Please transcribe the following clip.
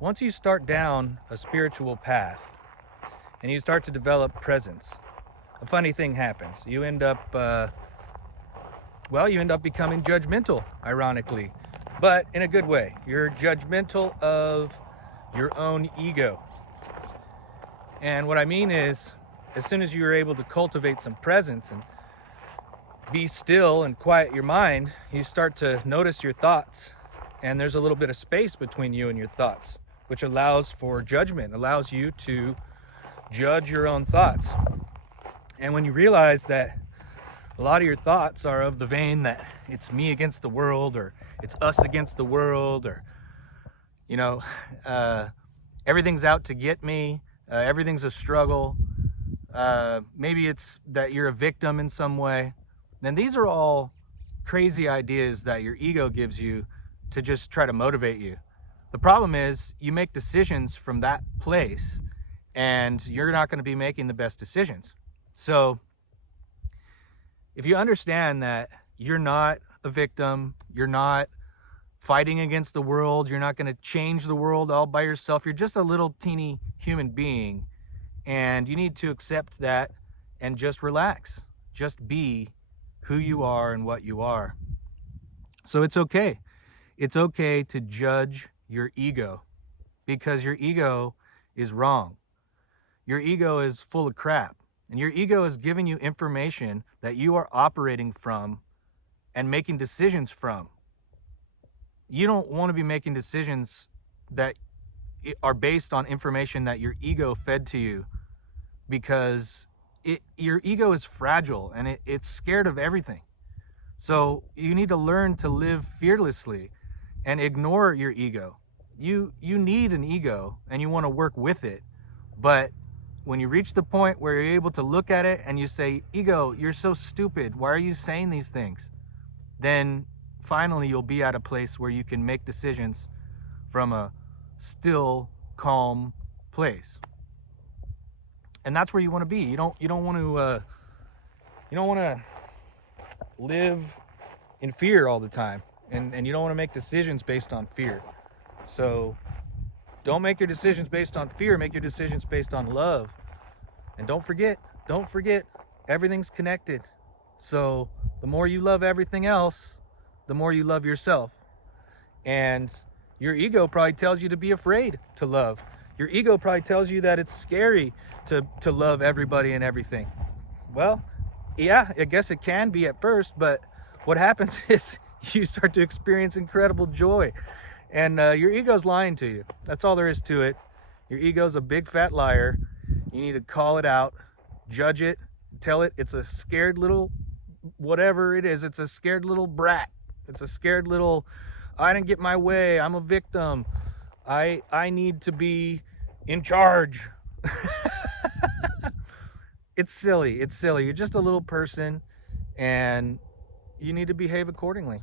Once you start down a spiritual path and you start to develop presence, a funny thing happens. You end up, you end up becoming judgmental, ironically, but in a good way. You're judgmental of your own ego. And what I mean is, as soon as you're able to cultivate some presence and be still and quiet your mind, you start to notice your thoughts. And there's a little bit of space between you and your thoughts, which allows for judgment, allows you to judge your own thoughts. And when you realize that a lot of your thoughts are of the vein that it's me against the world, or it's us against the world, or, everything's out to get me, everything's a struggle, maybe it's that you're a victim in some way, then these are all crazy ideas that your ego gives you to just try to motivate you. The problem is you make decisions from that place and you're not going to be making the best decisions. So if you understand that you're not a victim, you're not fighting against the world, you're not going to change the world all by yourself, you're just a little teeny human being, and you need to accept that and just relax. Just be who you are and what you are. So it's okay. It's okay to judge your ego, because your ego is wrong. Your ego is full of crap, and your ego is giving you information that you are operating from and making decisions from. You don't want to be making decisions that are based on information that your ego fed to you, because your ego is fragile and it's scared of everything. So you need to learn to live fearlessly and ignore your ego. You need an ego and you want to work with it, but when you reach the point where you're able to look at it and you say, ego, you're so stupid, why are you saying these things? Then finally you'll be at a place where you can make decisions from a still, calm place. And that's where you want to be. You don't want to live in fear all the time, and you don't want to make decisions based on fear. So don't make your decisions based on fear, make your decisions based on love. And don't forget, everything's connected. So the more you love everything else, the more you love yourself. And your ego probably tells you to be afraid to love. Your ego probably tells you that it's scary to love everybody and everything. Well, yeah, I guess it can be at first, but what happens is you start to experience incredible joy. And your ego's lying to you. That's all there is to it. Your ego's a big fat liar. You need to call it out, judge it, tell it it's a scared little whatever it is. It's a scared little brat. It's a scared little, I didn't get my way, I'm a victim, I need to be in charge. It's silly. You're just a little person and you need to behave accordingly.